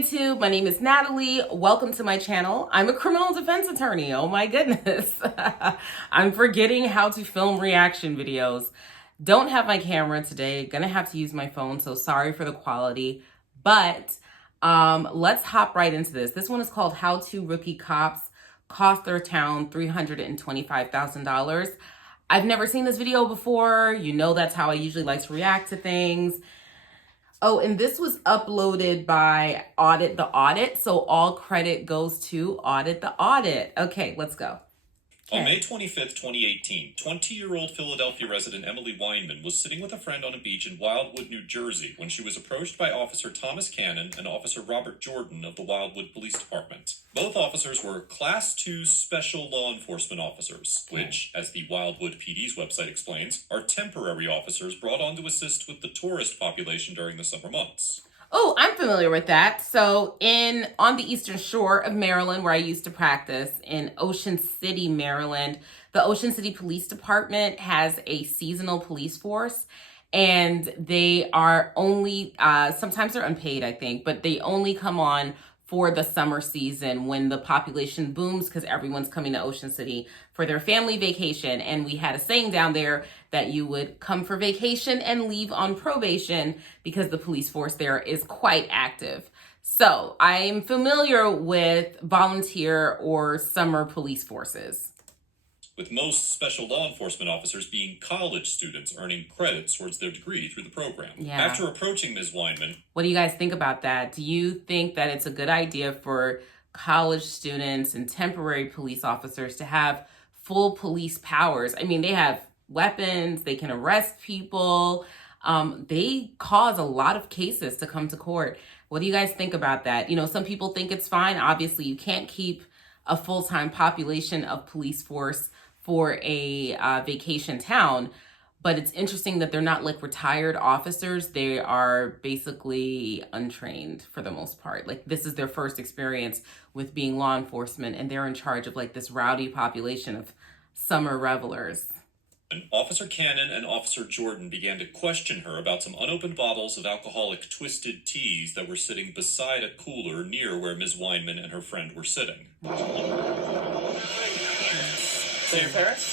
YouTube, my name is Natalie. Welcome to my channel. I'm a criminal defense attorney. Oh my goodness. I'm forgetting how to film reaction videos. Don't have my camera today. Gonna have to use my phone, so sorry for the quality. But let's hop right into this. This one is called How Two Rookie Cops Cost Their Town $325,000. I've never seen this video before. You know that's how I usually like to react to things. Oh, and this was uploaded by Audit the Audit, so all credit goes to Audit the Audit. Okay, let's go. On May 25th, 2018, 20-year-old Philadelphia resident Emily Weinman was sitting with a friend on a beach in Wildwood, New Jersey, when she was approached by Officer Thomas Cannon and Officer Robert Jordan of the Wildwood Police Department. Both officers were Class 2 Special Law Enforcement Officers, which, as the Wildwood PD's website explains, are temporary officers brought on to assist with the tourist population during the summer months. Oh, I'm familiar with that. So on the Eastern Shore of Maryland, where I used to practice, in Ocean City, Maryland, the Ocean City Police Department has a seasonal police force, and they are only, sometimes they're unpaid, I think, but they only come on for the summer season when the population booms because everyone's coming to Ocean City for their family vacation. And we had a saying down there that you would come for vacation and leave on probation because the police force there is quite active. So I'm familiar with volunteer or summer police forces, with most special law enforcement officers being college students earning credits towards their degree through the program. Yeah. After approaching Ms. Weinman... What do you guys think about that? Do you think that it's a good idea for college students and temporary police officers to have full police powers? I mean, they have weapons, they can arrest people, they cause a lot of cases to come to court. What do you guys think about that? You know, some people think it's fine. Obviously, you can't keep a full-time population of police force for a vacation town, but it's interesting that they're not like retired officers. They are basically untrained for the most part. Like, this is their first experience with being law enforcement, and they're in charge of like this rowdy population of summer revelers. Officer Cannon and Officer Jordan began to question her about some unopened bottles of alcoholic twisted teas that were sitting beside a cooler near where Ms. Weinman and her friend were sitting. So your parents?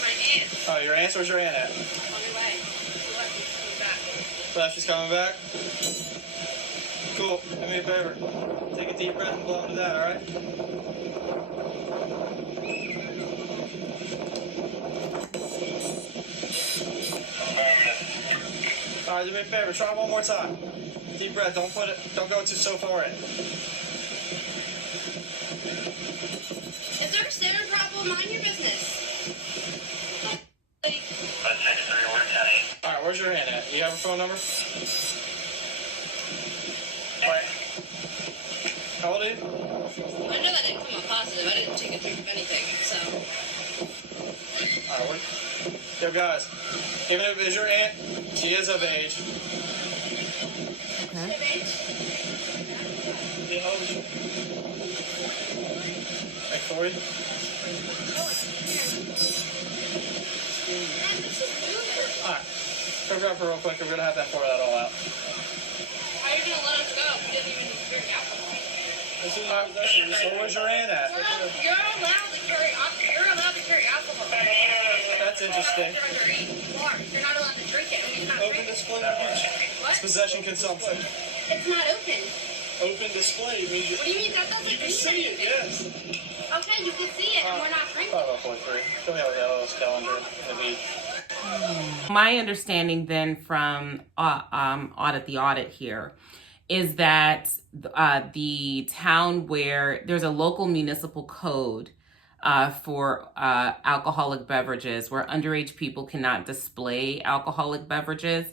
My aunt. Oh, your aunt? Where's your aunt at? On her way. So she's coming back? Cool. Do me a favor. Take a deep breath and blow into that, alright? Alright, do me a favor. Try one more time. Deep breath. Don't go so far in. Is there a standard problem? Mind your business. Alright, where's your aunt at? You have a phone number? Wait. How old are you? I know that didn't come up positive. I didn't take a drink of anything, so. Alright, yo guys, even if it's your aunt, she is of age. Okay. Yeah, how old is she? Like 40? Alright, come grab her real quick. We're gonna have to pour that all out. How are you gonna let us go if we didn't even drink alcohol? This is my possession. So where's your aunt at? You're allowed to carry alcohol. That's interesting. You're not allowed to drink it. I mean, not Open drink it. display means What? it's possession consumption. It's not open. Open display means What do you mean that doesn't you can mean see it, anything? yes. Okay, you can see it, and we're not drinking. 5043. Come here with that little calendar. My understanding then from Audit the Audit here is that the town where there's a local municipal code for alcoholic beverages where underage people cannot display alcoholic beverages.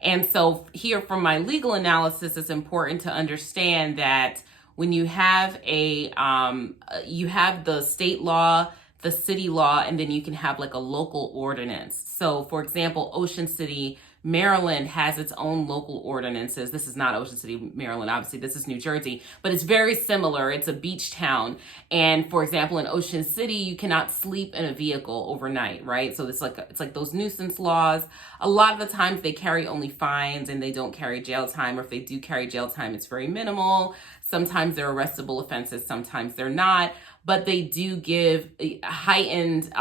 And so here from my legal analysis, it's important to understand that when you have you have the state law, the city law, and then you can have like a local ordinance. So for example, Ocean City, Maryland has its own local ordinances. This is not Ocean City, Maryland, obviously. This is New Jersey, but it's very similar. It's a beach town. And for example, in Ocean City, you cannot sleep in a vehicle overnight, right? So it's like those nuisance laws. A lot of the times they carry only fines and they don't carry jail time, or if they do carry jail time, it's very minimal. Sometimes they're arrestable offenses, sometimes they're not, but they do give a heightened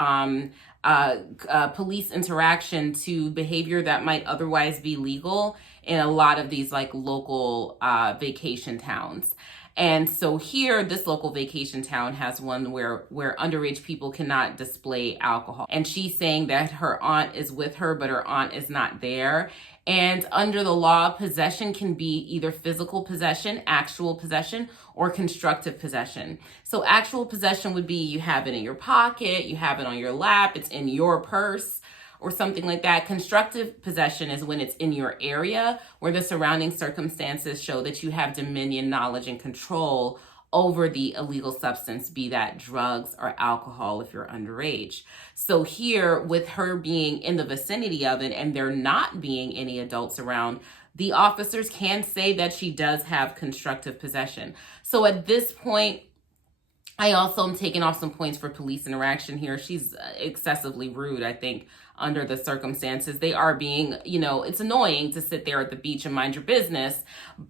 police interaction to behavior that might otherwise be legal in a lot of these like local vacation towns. And so here, this local vacation town has one where underage people cannot display alcohol. And she's saying that her aunt is with her, but her aunt is not there. And under the law, possession can be either physical possession, actual possession, or constructive possession. So actual possession would be you have it in your pocket, you have it on your lap, it's in your purse, or something like that. Constructive possession is when it's in your area, where the surrounding circumstances show that you have dominion, knowledge, and control over the illegal substance, be that drugs or alcohol if you're underage. So here, with her being in the vicinity of it and there not being any adults around, the officers can say that she does have constructive possession. So at this point, I also am taking off some points for police interaction here. She's excessively rude, I think, under the circumstances. They are being, it's annoying to sit there at the beach and mind your business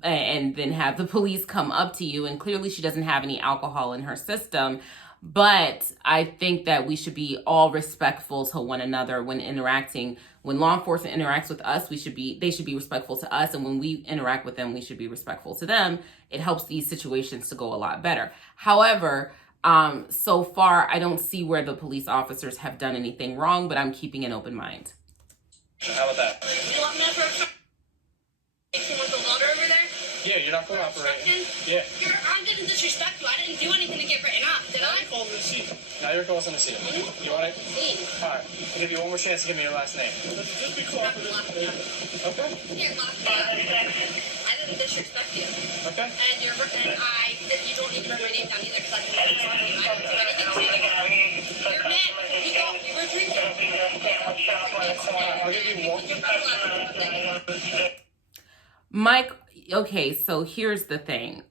and then have the police come up to you. And clearly she doesn't have any alcohol in her system. But I think that we should be all respectful to one another when interacting. When law enforcement interacts with us, they should be respectful to us. And when we interact with them, we should be respectful to them. It helps these situations to go a lot better. However, so far, I don't see where the police officers have done anything wrong, but I'm keeping an open mind. How about that? You want me to with the loader over there? Yeah, you're not cooperating. Yeah. I didn't disrespect you. I didn't do anything to get written up, did I? Call the receipt. Now you're causing a scene. You want it? Alright. I'll give you one more chance to give me your last name. Just be cooperative. Okay. Here, lock me up. I didn't disrespect you. Okay. And you don't even write my name down either because I didn't do anything to you. You're mad because you were drinking. I'll give you one. Mike, okay, so here's the thing.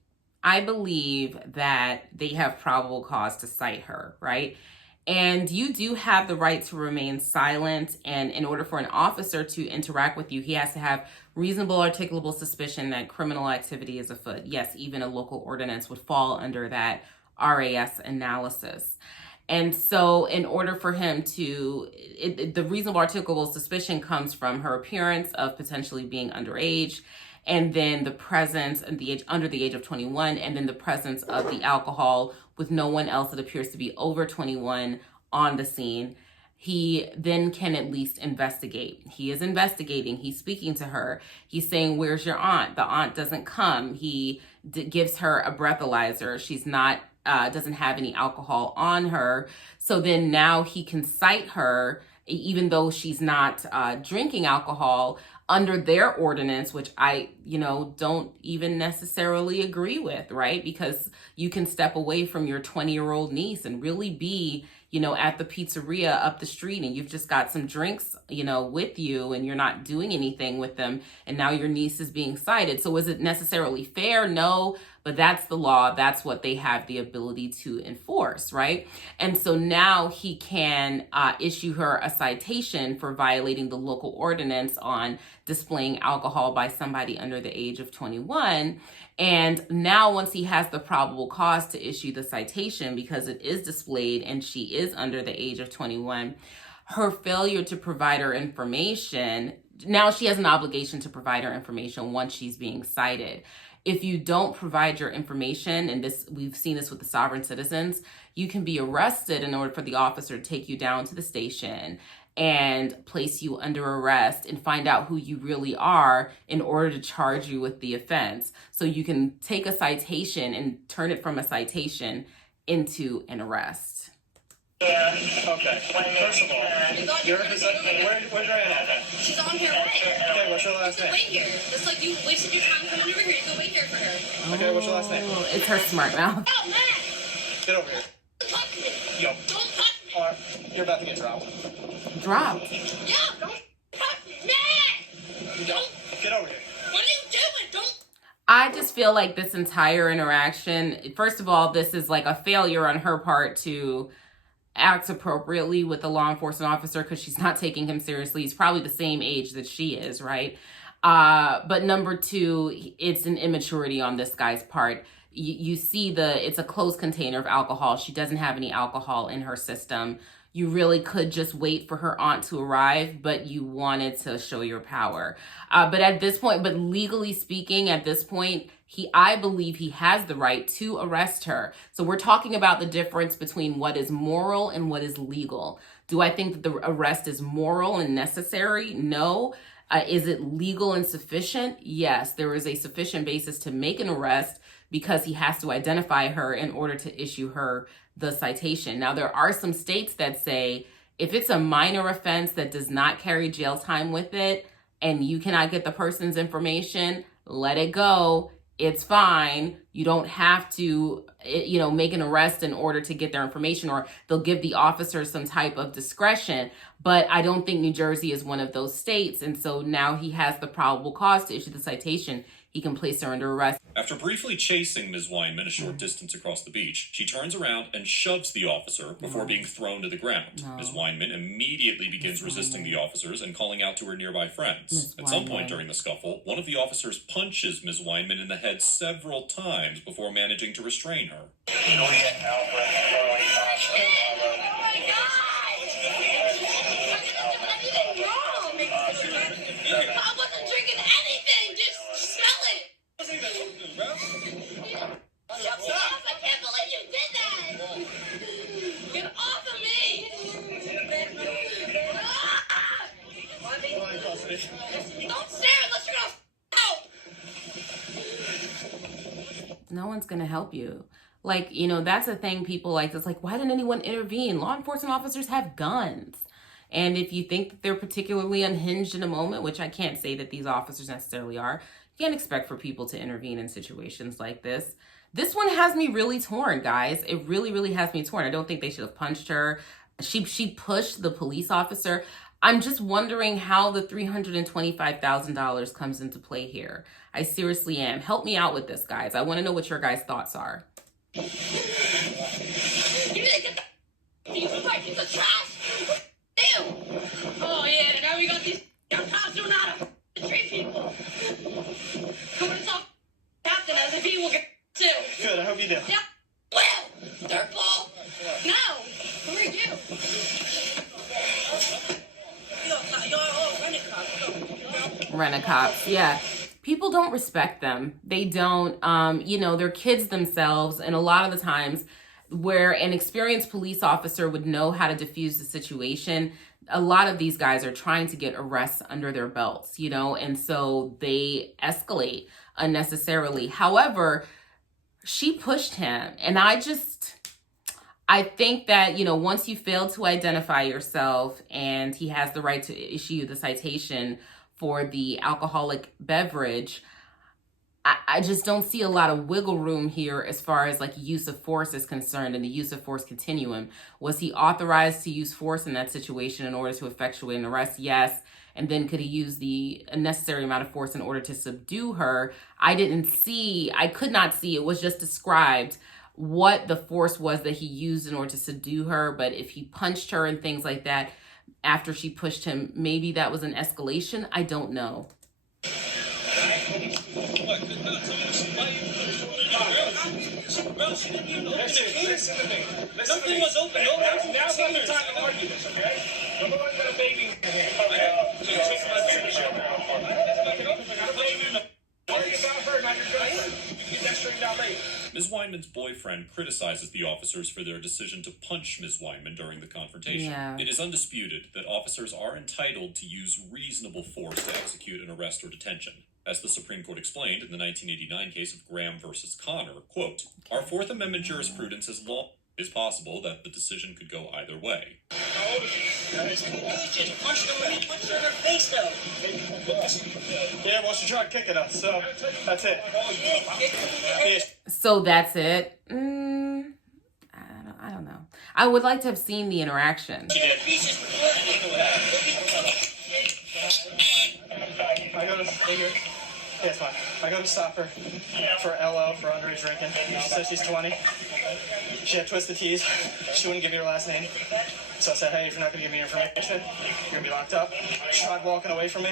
I believe that they have probable cause to cite her, right? And you do have the right to remain silent. And in order for an officer to interact with you, he has to have reasonable articulable suspicion that criminal activity is afoot. Yes, even a local ordinance would fall under that RAS analysis. And so in order for him the reasonable articulable suspicion comes from her appearance of potentially being underage, and then the presence of under the age of 21, and then the presence of the alcohol with no one else that appears to be over 21 on the scene. He then can at least investigate. He is investigating. He's speaking to her. He's saying, where's your aunt? The aunt doesn't come. He gives her a breathalyzer. She's not, doesn't have any alcohol on her. So then now he can cite her, even though she's not drinking alcohol, under their ordinance, which I, don't even necessarily agree with, right? Because you can step away from your 20-year-old niece and really be, at the pizzeria up the street, and you've just got some drinks, with you, and you're not doing anything with them, and now your niece is being cited. So is it necessarily fair? No, but that's the law. That's what they have the ability to enforce, right? And so now he can issue her a citation for violating the local ordinance on displaying alcohol by somebody under the age of 21. And now once he has the probable cause to issue the citation, because it is displayed and she is under the age of 21, her failure to provide her information, now she has an obligation to provide her information once she's being cited. If you don't provide your information, and we've seen this with the sovereign citizens, you can be arrested in order for the officer to take you down to the station and place you under arrest and find out who you really are in order to charge you with the offense. So you can take a citation and turn it from a citation into an arrest. Okay. First of all, where's your aunt at? She's on her way. Okay, what's your last You can name? wait here. Just like you wasted your time coming over here. You can wait here for her. Okay, what's your last name? Oh, it's her smart mouth. Oh, man! Get over here. Don't talk to me. Yo. Don't touch me. Alright, you're about to get dropped. Dropped. Yeah, don't touch me. Man! Don't. Get over here. What are you doing? Don't. I just feel like this entire interaction, first of all, this is like a failure on her part to act appropriately with the law enforcement officer because she's not taking him seriously. He's probably the same age that she is, right? But number two, it's an immaturity on this guy's part. You see it's a closed container of alcohol. She doesn't have any alcohol in her system. You really could just wait for her aunt to arrive, but you wanted to show your power. But at this point, but legally speaking, at this point, I believe he has the right to arrest her. So we're talking about the difference between what is moral and what is legal. Do I think that the arrest is moral and necessary? No. Is it legal and sufficient? Yes, there is a sufficient basis to make an arrest because he has to identify her in order to issue her the citation. Now, there are some states that say if it's a minor offense that does not carry jail time with it and you cannot get the person's information, let it go. It's fine. You don't have to, make an arrest in order to get their information, or they'll give the officer some type of discretion. But I don't think New Jersey is one of those states. And so now he has the probable cause to issue the citation. He can place her under arrest. After briefly chasing Ms. Weinman a short distance across the beach, she turns around and shoves the officer before being thrown to the ground. No. Ms. Weinman immediately begins resisting the officers and calling out to her nearby friends. At some point during the scuffle, one of the officers punches Ms. Weinman in the head several times before managing to restrain her. I wasn't drinking anything. Just smell it. Shut me off. I can't believe you did that. Get off of me. Don't stare unless you're gonna help. No one's going to help you. Like, that's a thing people like. It's like, why didn't anyone intervene? Law enforcement officers have guns. And if you think that they're particularly unhinged in a moment, which I can't say that these officers necessarily are, you can't expect for people to intervene in situations like this. This one has me really torn, guys. It really, really has me torn. I don't think they should have punched her. She pushed the police officer. I'm just wondering how the $325,000 comes into play here. I seriously am. Help me out with this, guys. I want to know what your guys' thoughts are. You need to get these pipes of trash. Ew. Oh yeah, now we got these cops doing how to treat people. Coming to talk captain as if he will get too. Good, I hope you do. Yeah. Well, dirtball. No. Who are you? You're all rent-a-cops. Rent-a-cops, yeah. People don't respect them. They don't, they're kids themselves. And a lot of the times where an experienced police officer would know how to diffuse the situation, a lot of these guys are trying to get arrests under their belts, and so they escalate unnecessarily. However, she pushed him. And I think that, once you fail to identify yourself and he has the right to issue you the citation for the alcoholic beverage, I just don't see a lot of wiggle room here as far as like use of force is concerned and the use of force continuum. Was he authorized to use force in that situation in order to effectuate an arrest? Yes. And then could he use the necessary amount of force in order to subdue her? I could not see, it was just described what the force was that he used in order to subdue her. But if he punched her and things like that after she pushed him, maybe that was an escalation. I don't know. Listen to me. Nothing was open. Now's not the time to argue this, okay? Number one, got a baby in your hand. Worry about her, not your girlfriend. You can get that straightened out later. Ms. Weinman's boyfriend criticizes the officers for their decision to punch Ms. Weinman during the confrontation. Yeah. It is undisputed that officers are entitled to use reasonable force to execute an arrest or detention. As the Supreme Court explained in the 1989 case of Graham versus Connor, quote, "Our Fourth Amendment jurisprudence has long it is possible that the decision could go either way." How old is she? You just punched her in her face, though. Yeah, well, she tried kicking us, so that's it. Yeah. So that's it. I don't know. I would like to have seen the interaction. I go Right here. Yeah, it's fine. I go to stop her for LO, for underage drinking. She says she's 20. She had twisted teeth. She wouldn't give me her last name. So I said, hey, if you're not going to give me your information, you're going to be locked up. She tried walking away from me.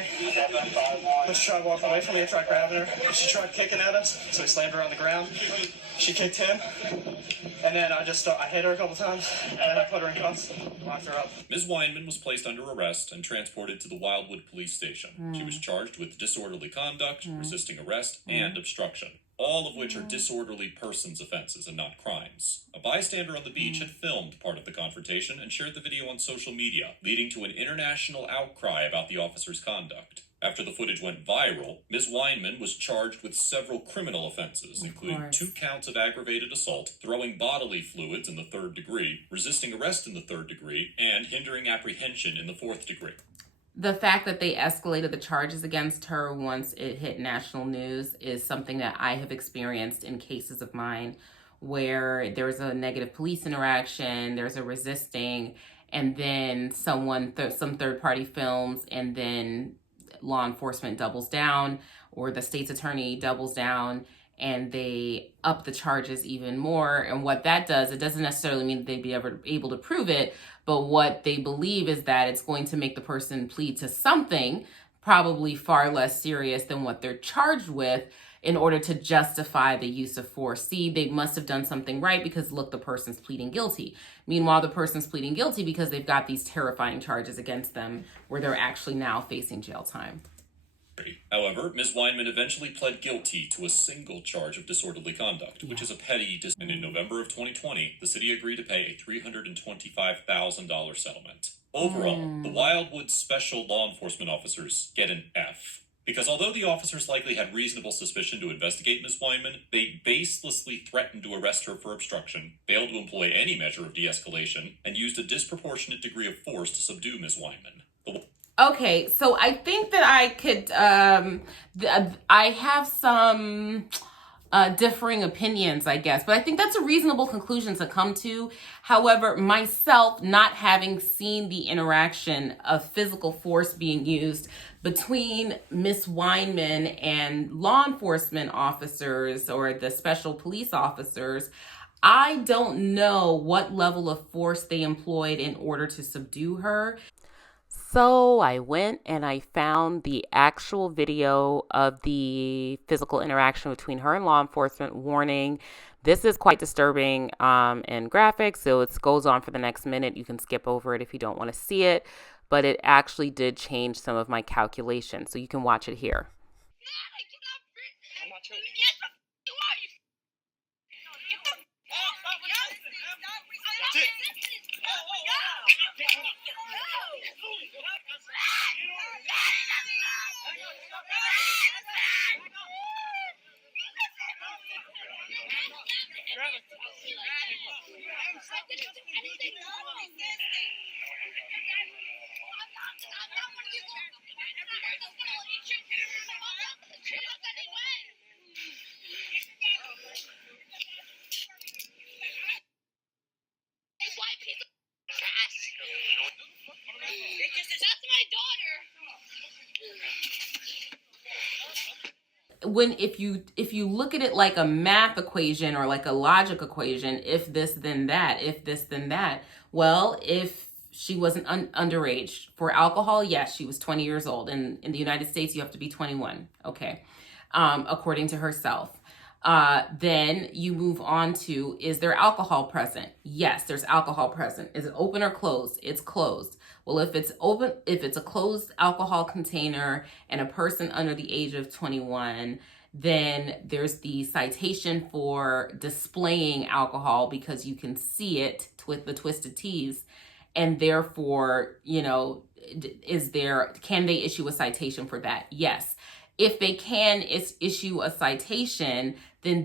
When she tried walking away from me, I tried grabbing her. She tried kicking at us, so we slammed her on the ground. She kicked him. And then I hit her a couple times, and then I put her in cuffs, locked her up. Ms. Weinman was placed under arrest and transported to the Wildwood Police Station. She was charged with disorderly conduct, resisting arrest, and obstruction, all of which are disorderly persons offenses and not crimes. A bystander on the beach had filmed part of the confrontation and shared the video on social media, leading to an international outcry about the officer's conduct. After the footage went viral, Ms. Weinman was charged with several criminal offenses, including 2 counts of aggravated assault, throwing bodily fluids in the 3rd degree, resisting arrest in the 3rd degree, and hindering apprehension in the 4th degree. The fact that they escalated the charges against her once it hit national news is something that I have experienced in cases of mine where there's a negative police interaction, there's a resisting, and then some third party films, and then law enforcement doubles down, or the state's attorney doubles down, and they up the charges even more. And what that does, it doesn't necessarily mean that they'd be ever able to prove it, but what they believe is that it's going to make the person plead to something probably far less serious than what they're charged with in order to justify the use of force. See, they must have done something right because look, the person's pleading guilty. Meanwhile, the person's pleading guilty because they've got these terrifying charges against them where they're actually now facing jail time. However, Ms. Weinman eventually pled guilty to a single charge of disorderly conduct, which is a petty and in November of 2020, the city agreed to pay a $325,000 settlement. Overall, the Wildwood Special Law Enforcement Officers get an F. Because although the officers likely had reasonable suspicion to investigate Ms. Weinman, they baselessly threatened to arrest her for obstruction, failed to employ any measure of de-escalation, and used a disproportionate degree of force to subdue Ms. Weinman. Okay, so I think that I could, I have some differing opinions, I guess, but I think that's a reasonable conclusion to come to. However, myself, not having seen the interaction of physical force being used between Miss Weinman and law enforcement officers or the special police officers, I don't know what level of force they employed in order to subdue her. So I went and I found the actual video of the physical interaction between her and law enforcement. Warning, this is quite disturbing and graphic, so it goes on for the next minute. You can skip over it if you don't want to see it, but it actually did change some of my calculations, so you can watch it here. If you look at it like a math equation or like a logic equation, if this then that, if this then that, well, if she wasn't underage for alcohol, yes, she was 20 years old, and in the United States you have to be 21, okay, according to herself. Then you move on to, is there alcohol present? Yes, there's alcohol present. Is it open or closed? It's closed. Well, if it's open, if it's a closed alcohol container and a person under the age of 21, then there's the citation for displaying alcohol because you can see it with the twisted tees. And therefore, you know, can they issue a citation for that? Yes. If they can issue a citation, then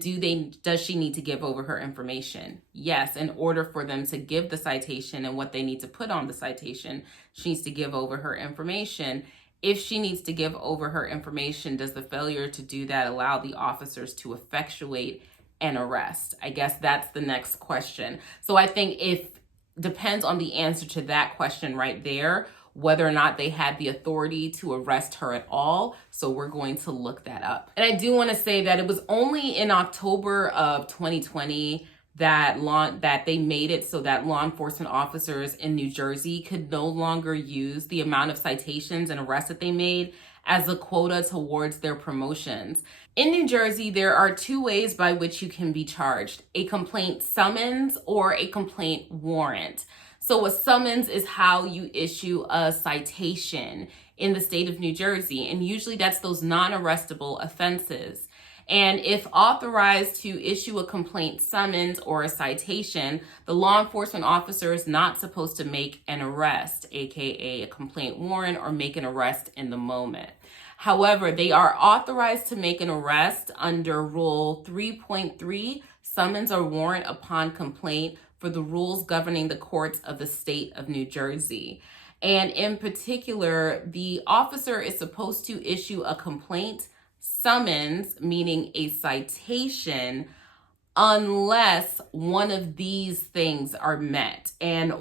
does she need to give over her information? Yes. In order for them to give the citation and what they need to put on the citation, she needs to give over her information. If she needs to give over her information, does the failure to do that allow the officers to effectuate an arrest? I guess that's the next question. So I think depends on the answer to that question right there, whether or not they had the authority to arrest her at all. So we're going to look that up. And I do want to say that it was only in October of 2020 that they made it so that law enforcement officers in New Jersey could no longer use the amount of citations and arrests that they made as a quota towards their promotions. In New Jersey, there are two ways by which you can be charged: a complaint summons or a complaint warrant. So a summons is how you issue a citation in the state of New Jersey, and usually that's those non-arrestable offenses. And if authorized to issue a complaint summons or a citation, the law enforcement officer is not supposed to make an arrest, aka a complaint warrant, or make an arrest in the moment. However, they are authorized to make an arrest under Rule 3.3, summons or warrant upon complaint, for the rules governing the courts of the state of New Jersey. And in particular, the officer is supposed to issue a complaint summons, meaning a citation, unless one of these things are met. And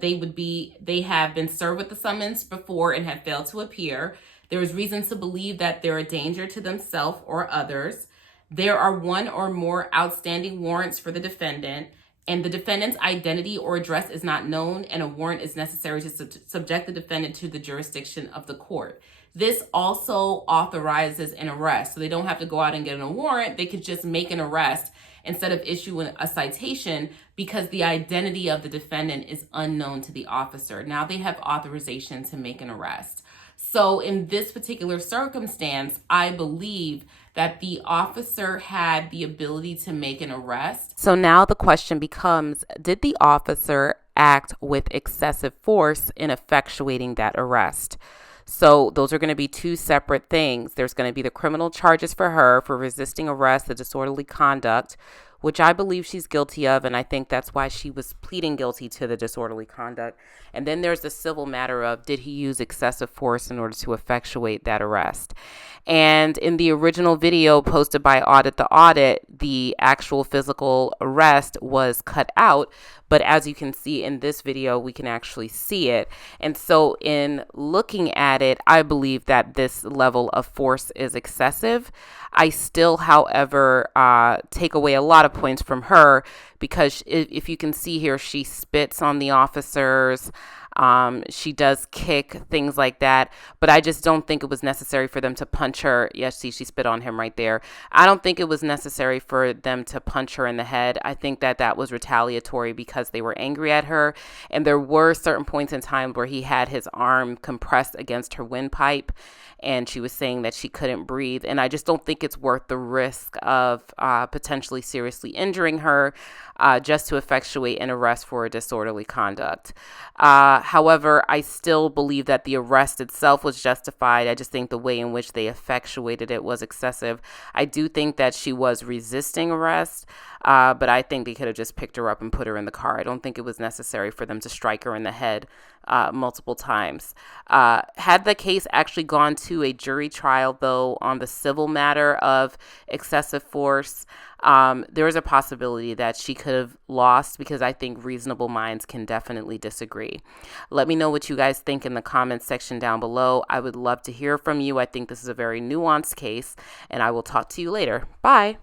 they have been served with the summons before and have failed to appear. There is reason to believe that they're a danger to themselves or others. There are one or more outstanding warrants for the defendant, and the defendant's identity or address is not known, and a warrant is necessary to subject the defendant to the jurisdiction of the court. This also authorizes an arrest, so they don't have to go out and get a warrant. They could just make an arrest instead of issuing a citation because the identity of the defendant is unknown to the officer. Now they have authorization to make an arrest. So in this particular circumstance, I believe that the officer had the ability to make an arrest. So now the question becomes, did the officer act with excessive force in effectuating that arrest? So those are going to be two separate things. There's going to be the criminal charges for her for resisting arrest, the disorderly conduct, which I believe she's guilty of, and I think that's why she was pleading guilty to the disorderly conduct. And then there's the civil matter of, did he use excessive force in order to effectuate that arrest? And in the original video posted by Audit the Audit, the actual physical arrest was cut out. But as you can see in this video, we can actually see it. And so in looking at it, I believe that this level of force is excessive. I still, however, take away a lot of points from her because if you can see here, she spits on the officers. She does kick, things like that, but I just don't think it was necessary for them to punch her. Yes, see, she spit on him right there. I don't think it was necessary for them to punch her in the head. I think that that was retaliatory because they were angry at her, and there were certain points in time where he had his arm compressed against her windpipe, and she was saying that she couldn't breathe, and I just don't think it's worth the risk of potentially seriously injuring her just to effectuate an arrest for a disorderly conduct. However, I still believe that the arrest itself was justified. I just think the way in which they effectuated it was excessive. I do think that she was resisting arrest, but I think they could have just picked her up and put her in the car. I don't think it was necessary for them to strike her in the head multiple times. Had the case actually gone to a jury trial, though, on the civil matter of excessive force, there is a possibility that she could have lost because I think reasonable minds can definitely disagree. Let me know what you guys think in the comments section down below. I would love to hear from you. I think this is a very nuanced case, and I will talk to you later. Bye.